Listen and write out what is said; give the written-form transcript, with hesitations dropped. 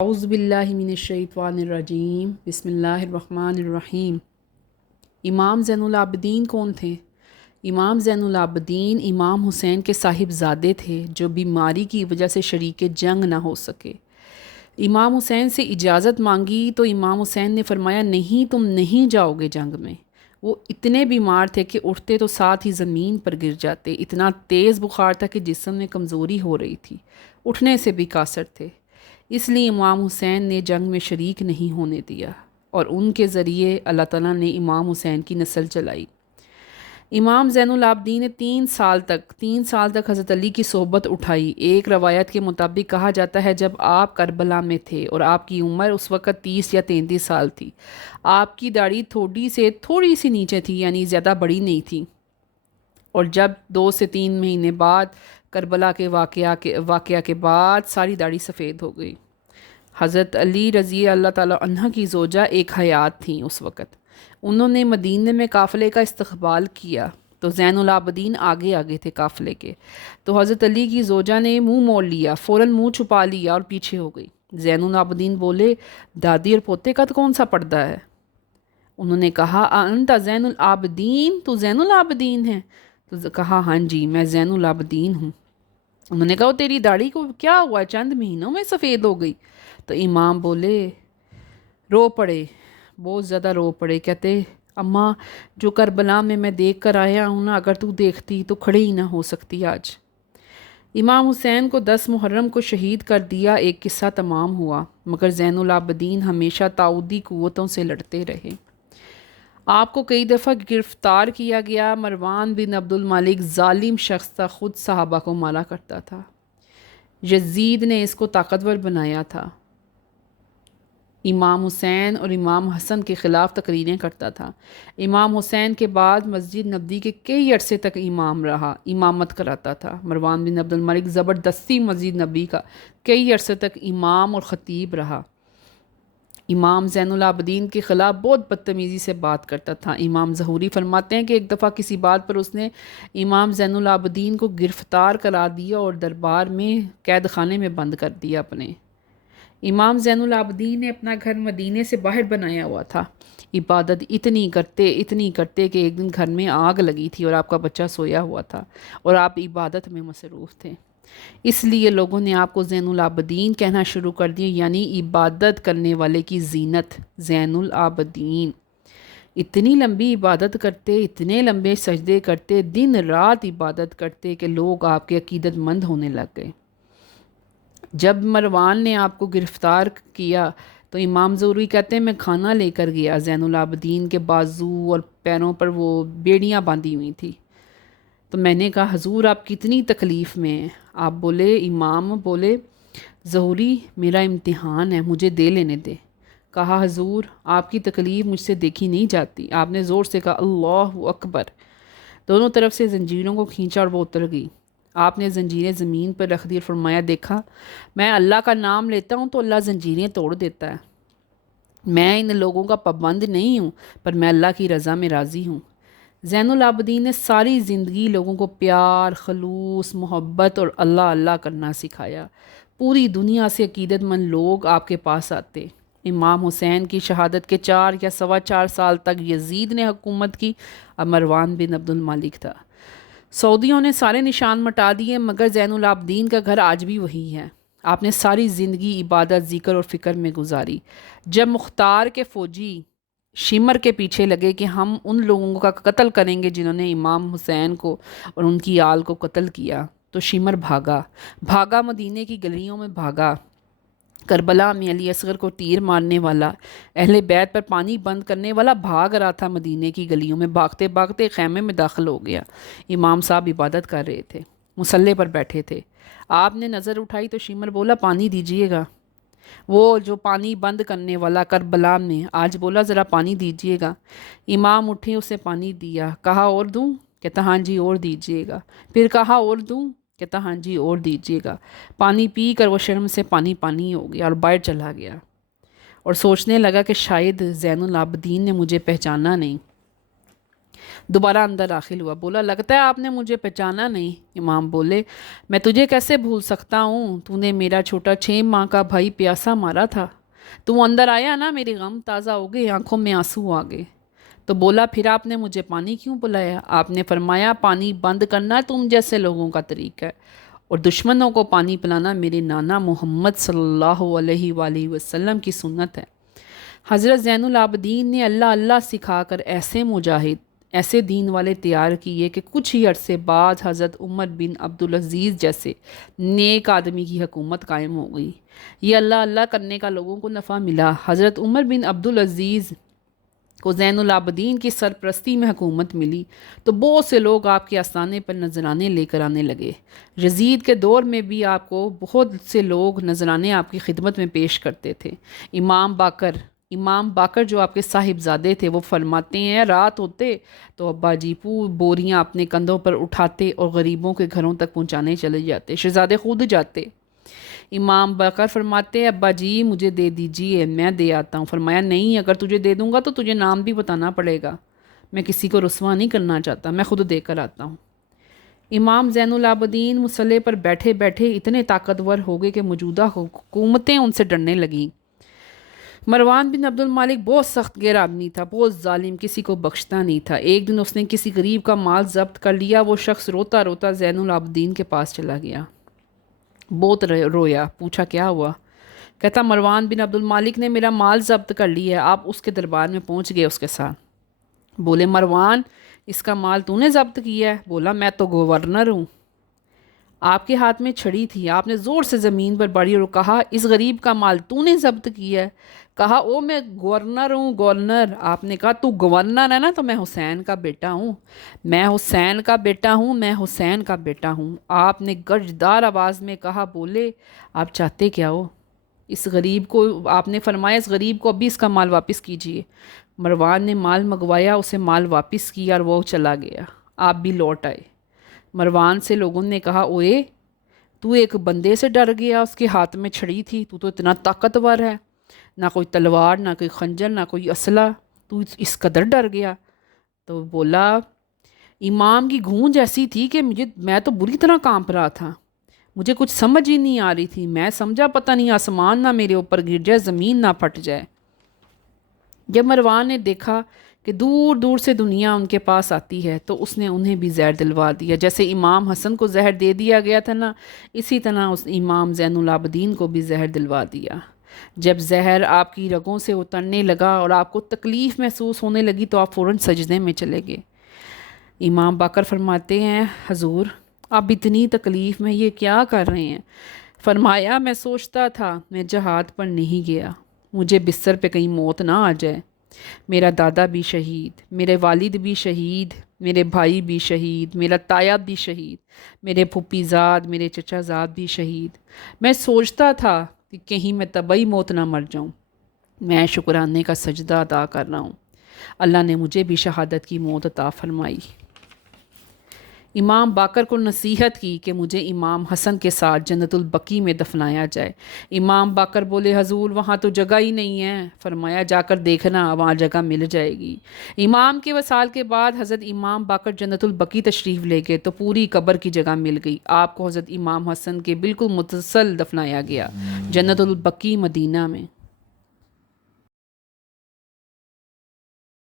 اعوذ باللہ من الشیطان الرجیم بسم اللہ الرحمن الرحیم۔ امام زین العابدین کون تھے؟ امام زین العابدین امام حسین کے صاحبزادے تھے جو بیماری کی وجہ سے شریک جنگ نہ ہو سکے۔ امام حسین سے اجازت مانگی تو امام حسین نے فرمایا نہیں، تم نہیں جاؤ گے جنگ میں۔ وہ اتنے بیمار تھے کہ اٹھتے تو ساتھ ہی زمین پر گر جاتے، اتنا تیز بخار تھا کہ جسم میں کمزوری ہو رہی تھی، اٹھنے سے بھی قاصر تھے۔ اس لیے امام حسین نے جنگ میں شریک نہیں ہونے دیا اور ان کے ذریعے اللہ تعالیٰ نے امام حسین کی نسل چلائی۔ امام زین العابدین نے تین سال تک حضرت علی کی صحبت اٹھائی۔ ایک روایت کے مطابق کہا جاتا ہے جب آپ کربلا میں تھے اور آپ کی عمر اس وقت 30 یا 33 سال تھی، آپ کی داڑھی تھوڑی سی نیچے تھی، یعنی زیادہ بڑی نہیں تھی، اور جب 2 سے 3 مہینے بعد کربلا کے واقعہ کے بعد ساری داڑھی سفید ہو گئی۔ حضرت علی رضی اللہ تعالیٰ عنہ کی زوجہ ایک حیات تھیں اس وقت۔ انہوں نے مدینے میں قافلے کا استقبال کیا تو زین العابدین آگے تھے قافلے کے، تو حضرت علی کی زوجہ نے منہ موڑ لیا، فوراً منہ چھپا لیا اور پیچھے ہو گئی۔ زین العابدین بولے، دادی اور پوتے کا تو کون سا پردہ ہے؟ انہوں نے کہا انت زین العابدین، تو زین العابدین ہے؟ تو کہا ہاں جی، میں زین العابدین ہوں۔ انہوں نے کہا تیری داڑھی کو کیا ہوا، چند مہینوں میں سفید ہو گئی؟ تو امام بولے، رو پڑے، بہت زیادہ رو پڑے، کہتے اماں جو کربلا میں دیکھ کر آیا ہوں نا، اگر تو دیکھتی تو کھڑے ہی نہ ہو سکتی آج۔ امام حسین کو 10 محرم کو شہید کر دیا، ایک قصہ تمام ہوا، مگر زین العابدین ہمیشہ تعودی قوتوں سے لڑتے رہے۔ آپ کو کئی دفعہ گرفتار کیا گیا۔ مروان بن عبد الملک ظالم شخص تھا، خود صحابہ کو مارا کرتا تھا۔ یزید نے اس کو طاقتور بنایا تھا۔ امام حسین اور امام حسن کے خلاف تقریریں کرتا تھا۔ امام حسین کے بعد مسجد نبوی کے کئی عرصے تک امام رہا، امامت کراتا تھا۔ مروان بن عبد الملک زبردستی مسجد نبوی کا کئی عرصے تک امام اور خطیب رہا۔ امام زین العابدین کے خلاف بہت بدتمیزی سے بات کرتا تھا۔ امام ظہوری فرماتے ہیں کہ ایک دفعہ کسی بات پر اس نے امام زین العابدین کو گرفتار کرا دیا اور دربار میں قید خانے میں بند کر دیا اپنے۔ امام زین العابدین نے اپنا گھر مدینے سے باہر بنایا ہوا تھا۔ عبادت اتنی کرتے کہ ایک دن گھر میں آگ لگی تھی اور آپ کا بچہ سویا ہوا تھا اور آپ عبادت میں مصروف تھے، اس لیے لوگوں نے آپ کو زین العابدین کہنا شروع کر دیا، یعنی عبادت کرنے والے کی زینت، زین العابدین۔ اتنی لمبی عبادت کرتے، اتنے لمبے سجدے کرتے، دن رات عبادت کرتے کہ لوگ آپ کے عقیدت مند ہونے لگ گئے۔ جب مروان نے آپ کو گرفتار کیا تو امام ظہوری کہتے ہیں میں کھانا لے کر گیا، زین العابدین کے بازو اور پیروں پر وہ بیڑیاں باندھی ہوئی تھی، تو میں نے کہا حضور آپ کتنی تکلیف میں ہیں؟ آپ بولے، امام بولے ظہوری میرا امتحان ہے، مجھے دے لینے دے۔ کہا حضور آپ کی تکلیف مجھ سے دیکھی نہیں جاتی۔ آپ نے زور سے کہا اللہ اکبر، دونوں طرف سے زنجیروں کو کھینچا اور وہ اتر گئی۔ آپ نے زنجیریں زمین پر رکھ دی اور فرمایا دیکھا میں اللہ کا نام لیتا ہوں تو اللہ زنجیریں توڑ دیتا ہے، میں ان لوگوں کا پابند نہیں ہوں، پر میں اللہ کی رضا میں راضی ہوں۔ زین العابدین نے ساری زندگی لوگوں کو پیار، خلوص، محبت اور اللہ اللہ کرنا سکھایا۔ پوری دنیا سے عقیدت مند لوگ آپ کے پاس آتے۔ امام حسین کی شہادت کے 4 یا 4.25 سال تک یزید نے حکومت کی، اب مروان بن عبد الملک تھا۔ سعودیوں نے سارے نشان مٹا دیے، مگر زین العابدین کا گھر آج بھی وہی ہے۔ آپ نے ساری زندگی عبادت، ذکر اور فکر میں گزاری۔ جب مختار کے فوجی شمر کے پیچھے لگے کہ ہم ان لوگوں کا قتل کریں گے جنہوں نے امام حسین کو اور ان کی آل کو قتل کیا، تو شمر بھاگا مدینے کی گلیوں میں بھاگا۔ کربلا میں علی اصغر کو تیر مارنے والا، اہل بیت پر پانی بند کرنے والا بھاگ رہا تھا مدینے کی گلیوں میں، بھاگتے بھاگتے خیمے میں داخل ہو گیا۔ امام صاحب عبادت کر رہے تھے، مصلے پر بیٹھے تھے۔ آپ نے نظر اٹھائی تو شمر بولا پانی دیجئے گا۔ وہ جو پانی بند کرنے والا کربلا میں، آج بولا ذرا پانی دیجئے گا۔ امام اٹھے، اسے پانی دیا، کہا اور دوں؟ کہتا ہاں جی اور دیجئے گا۔ پھر کہا اور دوں؟ کہتا ہاں جی اور دیجئے گا۔ پانی پی کر وہ شرم سے پانی ہو گیا اور باہر چلا گیا اور سوچنے لگا کہ شاید زین العابدین نے مجھے پہچانا نہیں۔ دوبارہ اندر داخل ہوا، بولا لگتا ہے آپ نے مجھے پہچانا نہیں۔ امام بولے میں تجھے کیسے بھول سکتا ہوں، تو نے میرا چھوٹا 6 ماہ کا بھائی پیاسا مارا تھا، تو اندر آیا نا، میرے غم تازہ ہو گئے، آنکھوں میں آنسو آ گئے۔ تو بولا پھر آپ نے مجھے پانی کیوں پلایا؟ آپ نے فرمایا پانی بند کرنا تم جیسے لوگوں کا طریقہ ہے، اور دشمنوں کو پانی پلانا میرے نانا محمد صلی اللہ علیہ وآلہ وسلم کی سنت ہے۔ حضرت زین العابدین نے اللہ اللہ سکھا کر ایسے مجاہد، ایسے دین والے تیار کیے کہ کچھ ہی عرصے بعد حضرت عمر بن عبدالعزیز جیسے نیک آدمی کی حکومت قائم ہو گئی۔ یہ اللہ اللہ کرنے کا لوگوں کو نفع ملا۔ حضرت عمر بن عبدالعزیز کو زین العابدین کی سرپرستی میں حکومت ملی تو بہت سے لوگ آپ کے آستانے پر نذرانے لے کر آنے لگے۔ یزید کے دور میں بھی آپ کو بہت سے لوگ نذرانے آپ کی خدمت میں پیش کرتے تھے۔ امام باقر جو آپ کے صاحبزادے تھے، وہ فرماتے ہیں رات ہوتے تو ابا جی بوریاں اپنے کندھوں پر اٹھاتے اور غریبوں کے گھروں تک پہنچانے چلے جاتے، شہزادے خود جاتے۔ امام باقر فرماتے ہیں ابا جی مجھے دے دیجیے، میں دے آتا ہوں۔ فرمایا نہیں، اگر تجھے دے دوں گا تو تجھے نام بھی بتانا پڑے گا، میں کسی کو رسوا نہیں کرنا چاہتا، میں خود دے کر آتا ہوں۔ امام زین العابدین مصلے پر بیٹھے بیٹھے اتنے طاقتور ہو گئے کہ موجودہ حکومتیں ان سے ڈرنے لگیں۔ مروان بن عبد المالک بہت سخت گیر آدمی تھا، بہت ظالم، کسی کو بخشتا نہیں تھا۔ ایک دن اس نے کسی غریب کا مال ضبط کر لیا، وہ شخص روتا روتا زین العابدین کے پاس چلا گیا، بہت رویا، پوچھا کیا ہوا؟ کہتا مروان بن عبد المالک نے میرا مال ضبط کر لیا ہے۔ آپ اس کے دربار میں پہنچ گئے اس کے ساتھ، بولے مروان اس کا مال تو نے ضبط کیا ہے؟ بولا میں تو گورنر ہوں۔ آپ کے ہاتھ میں چھڑی تھی، آپ نے زور سے زمین پر باڑی اور کہا اس غریب کا مال تو نے ضبط کیا ہے؟ کہا او میں گورنر ہوں، گورنر۔ آپ نے کہا تو گورنر ہے نا، تو میں حسین کا بیٹا ہوں، میں حسین کا بیٹا ہوں، میں حسین کا بیٹا ہوں۔ آپ نے گرجدار آواز میں کہا، بولے آپ چاہتے کیا ہو؟ اس غریب کو، آپ نے فرمایا اس غریب کو ابھی اس کا مال واپس کیجیے۔ مروان نے مال منگوایا، اسے مال واپس کیا اور وہ چلا گیا۔ آپ بھی لوٹ آئے۔ مروان سے لوگوں نے کہا اوئے تو ایک بندے سے ڈر گیا، اس کے ہاتھ میں چھڑی تھی، تو اتنا طاقتور ہے، نہ کوئی تلوار، نہ کوئی خنجر، نہ کوئی اسلحہ، تو اس قدر ڈر گیا؟ تو بولا امام کی گونج ایسی تھی کہ میں تو بری طرح کانپ رہا تھا، مجھے کچھ سمجھ ہی نہیں آ رہی تھی، میں سمجھا پتہ نہیں آسمان نہ میرے اوپر گر جائے، زمین نہ پھٹ جائے۔ جب مروان نے دیکھا کہ دور دور سے دنیا ان کے پاس آتی ہے تو اس نے انہیں بھی زہر دلوا دیا، جیسے امام حسن کو زہر دے دیا گیا تھا نا، اسی طرح اس امام زین العابدین کو بھی زہر دلوا دیا۔ جب زہر آپ کی رگوں سے اترنے لگا اور آپ کو تکلیف محسوس ہونے لگی تو آپ فوراً سجدے میں چلے گئے۔ امام باقر فرماتے ہیں حضور آپ اتنی تکلیف میں یہ کیا کر رہے ہیں؟ فرمایا میں سوچتا تھا میں جہاد پر نہیں گیا، مجھے بستر پہ کہیں موت نہ آ جائے، میرا دادا بھی شہید، میرے والد بھی شہید، میرے بھائی بھی شہید، میرا تایا بھی شہید، میرے پھوپھی زاد، میرے چچا زاد بھی شہید، میں سوچتا تھا کہ کہیں میں طبعی موت نہ مر جاؤں۔ میں شکرانے کا سجدہ ادا کر رہا ہوں، اللہ نے مجھے بھی شہادت کی موت عطا فرمائی۔ امام باقر کو نصیحت کی کہ مجھے امام حسن کے ساتھ جنت البقیع میں دفنایا جائے۔ امام باقر بولے حضور وہاں تو جگہ ہی نہیں ہے۔ فرمایا جا کر دیکھنا، وہاں جگہ مل جائے گی۔ امام کے وصال کے بعد حضرت امام باقر جنت البقیع تشریف لے گئے تو پوری قبر کی جگہ مل گئی۔ آپ کو حضرت امام حسن کے بالکل متصل دفنایا گیا، جنت البقیع مدینہ میں۔